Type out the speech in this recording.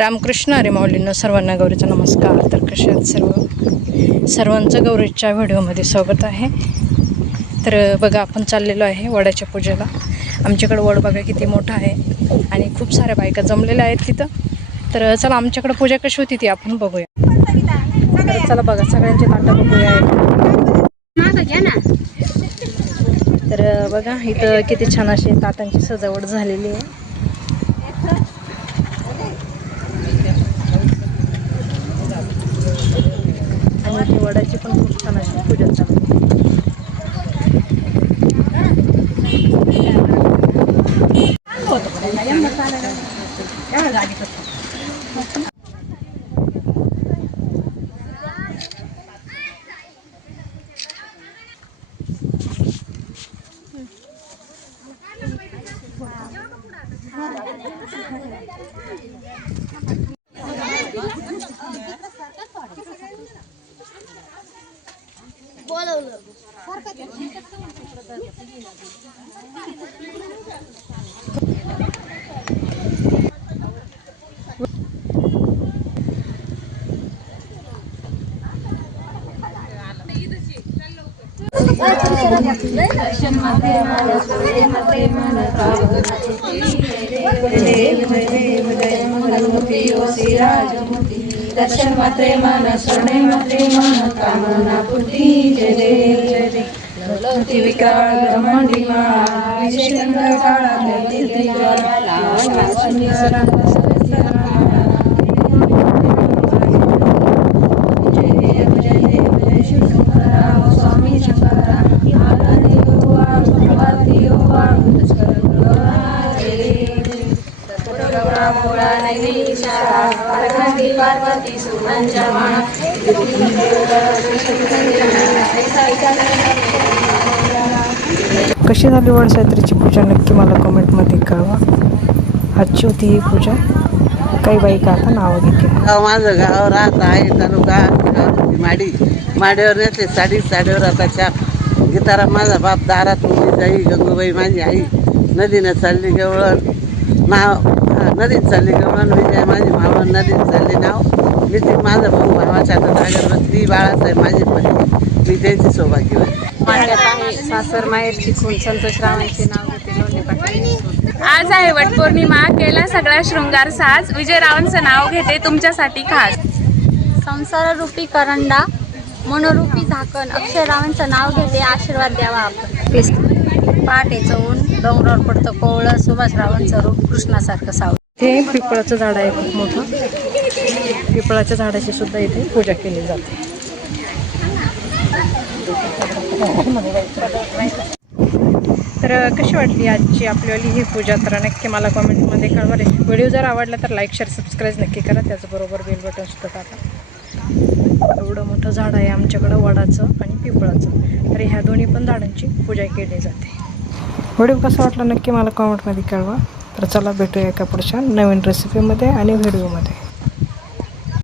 रामकृष्ण अरे माऊलींना सर्वांना गौरीचा नमस्कार. तर कसे आहेत सर्व? सर्वांचं गौरीच्या व्हिडिओमध्ये स्वागत आहे. तर बघा आपण चाललेलो आहे वडाच्या पूजेला. आमच्याकडं वड बघा किती मोठा आहे आणि खूप साऱ्या बायका जमलेल्या आहेत तिथं. तर चला आमच्याकडं पूजा कशी होती ती आपण बघूया. तर चला बघा सगळ्यांचे ताटं बघूया. तर बघा इथं किती छान अशी ताटांची सजावट झालेली आहे. आणि ती वडाची पण खूप छान अशी पूजा चालू आहे. दर्शन मात्रे मन सोने मात्रे मन कामना पुटी जय जय जय जय. ती काळा सुंदर पार्वती पार्वती कशी झाली वडसावित्रीची पूजा? नक्की मला कमेंटमध्ये कळवा. आजची होती ही पूजा. काही बायका आता नावं घेते गाव माझं गाव राहत आहे तालुका. माडी माडीवर नेते साडी साडीवर आता चाप गितारा माझा बाप दारात मुली जाई गंगूबाई माझी आई. नदीनं चालली गवळण नाव नदीत चालली गवळण विजय माझी मावळण नदीत चालली नाव मी ती माझा भाऊ भावाच्या हातात अगरबत्ती बाळासाहेब माझी पत्नी मी त्यांची सौभाग्य माझ्यात आहे सासर माहेरची खून संतोष रावांचे नाव होते लोणी पाटील आज आहे वटपौर्णिमा केला सगळा शृंगार साज. विजयरावांचं नाव घेते तुमच्यासाठी खास. संसाररूपी करंडा मनोरूपी झाकण. अक्षररावांचं नाव घेते आशीर्वाद द्यावा आपण. पहाटेचं ऊन डोंगरावर पडतं कोवळं सुभाषरावांचं रूप कृष्णासारखं सावलं हे पिपळाचं झाड आहे खूप मोठं. पिपळाच्या झाडाची सुद्धा इथे पूजा केली जाते. तर कशी वाटली आजची आपल्यावाली ही पूजा? तर नक्की मला कॉमेंटमध्ये कळवा रे. व्हिडिओ जर आवडला तर लाईक शेअर सबस्क्राईब नक्की करा. त्याचबरोबर बेल बटन सुद्धा टाका. एवढं मोठं झाड आहे आमच्याकडं वडाचं आणि पिंपळाचं. तर ह्या दोन्ही पण झाडांची पूजा केली जाते. व्हिडिओ कसा वाटला नक्की मला कॉमेंटमध्ये कळवा. तर चला भेटूया एका पुढच्या नवीन रेसिपीमध्ये आणि व्हिडिओमध्ये